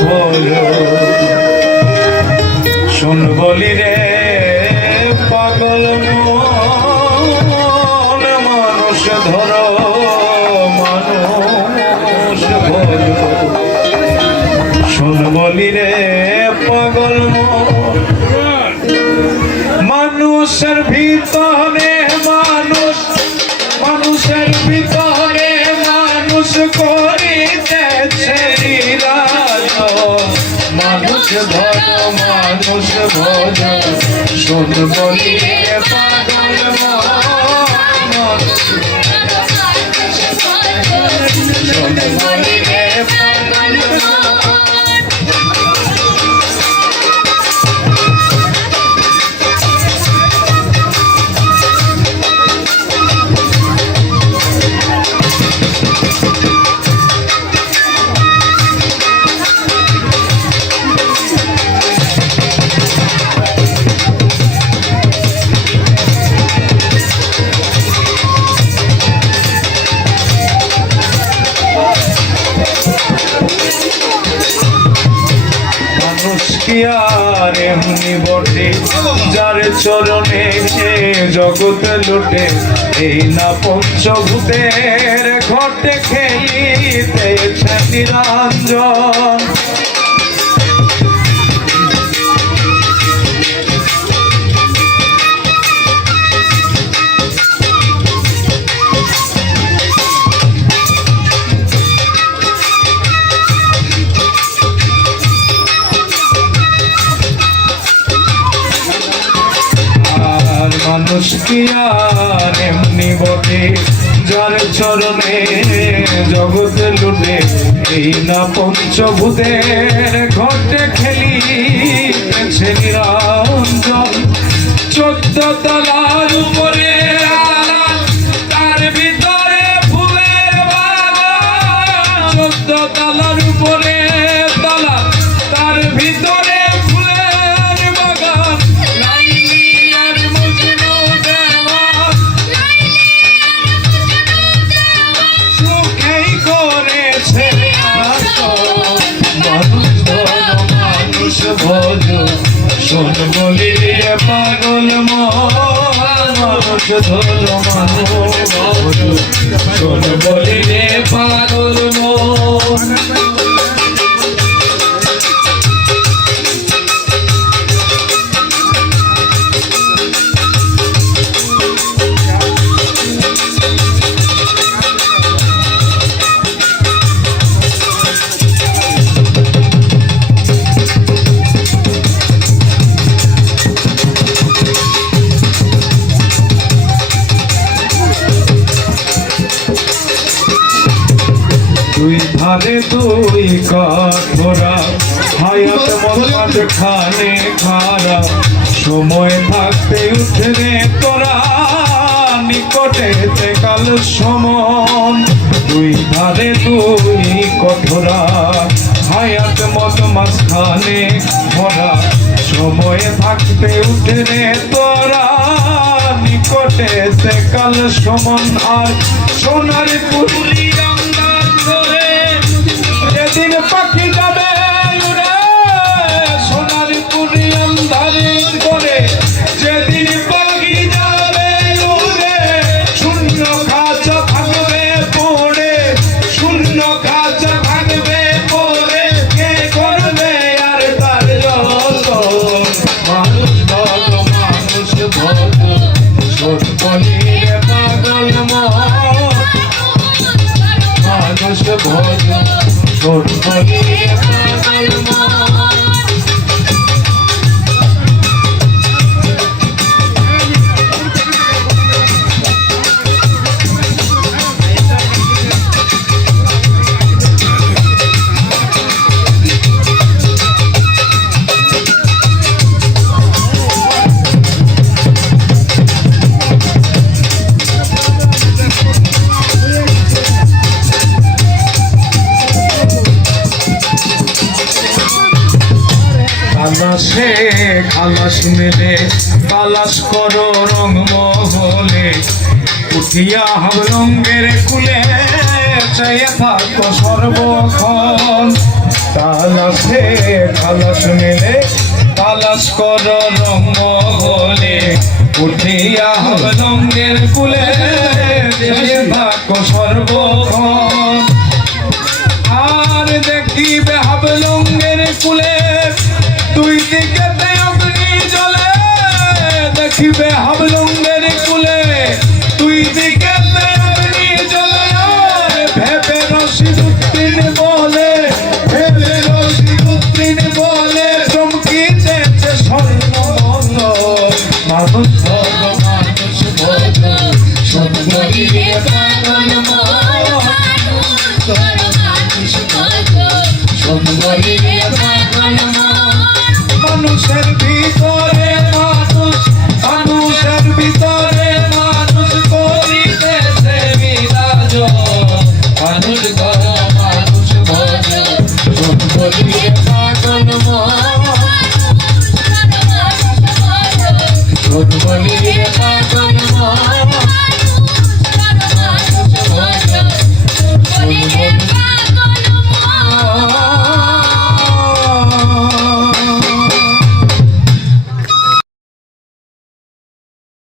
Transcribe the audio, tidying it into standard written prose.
ভোল শোন বলি রে পাগল মন মানুষ ধর মানুষ ভোল শোন বলি রে পাগল মন মানুষের ভিতরে মানুষ মানুষের ভিতরে মানুষ করিতেছে মানুষ ধর মানুষ ভোজ শোন বলি রে পাগল মন শোন বলি রে পাগল আর এমনি বটে যার চরণে জগৎ লুটে এই না পঞ্চভূতের ঘটে খেলিতেছে নিরঞ্জন মানুষ কি আর এমনি বটে যার চরণে জগৎ লুটে এই না পঞ্চভূতের ঘটে খেলিতেছে নিরঞ্জন 14 তলার উপরে তার ভিতরে ফুলের বাগান 14 তলার উপরে তলা তার ভিতরে ফুলের বাগান ভোজ শোন বলি রে পাগল মানুষ ধর মানুষ শোন বলি রে পাগল মন দুই ধারে দুই কাঠরা হায়াত মত খানে খারা সময় থাকতে উঠে রে তোরা নিকটে কাল সমন দুই ধারে দুই কঠোরা হায়াত মত মাঝখানে ভরা সময় থাকতে উঠে রে তোরা নিকটে কাল সমন আর সোনার পুরুলি যেদিন পাখি যাবে উড়ে সোনার পুরি অন্ধারে করে যেদিন পাখি যাবে উড়ে শূন্য খাঁচা থাকবে পড়ে শূন্য খাঁচা থাকবে পড়ে কে করবে আর তার যত মানুষ ভোগ মানুষ ভোগ শোন বলি রে পাগল মানুষ ভোগ শোন বলি রে পাগল খালাসে খালাস মেলে তালাশ করো রং মহলে উঠিয়া হাবলঙ্গের কুলে চেয়ে থাকো সর্বক্ষণ তালাশে খালাস মিলে তালাশ কর রঙ্গ বলে উঠিয়া রঙ্গের কুলে থাকো সর্বক্ষণ আর দেখিবে হাবলঙ্গের কুলে দুই দিকে অগ্নি জ্বলে দেখিবে হাবলঙ্গের কুলে দুই দিকে অগ্নি জ্বলে ভেবে রশিদুদ্দিন বলে ভেবে রশিদুদ্দিন বলে চমকিতেছে স্বর্ণমঙ্গ মানুষ ভোগ মানুষ ভোগ সুন্দরী রে পাগল মানুষের ভিতরে মানুষ মানুষের ভিতরে মানুষ করিতেছে বিরাজ মানুষ মানুষ ভোজ সুন্দরী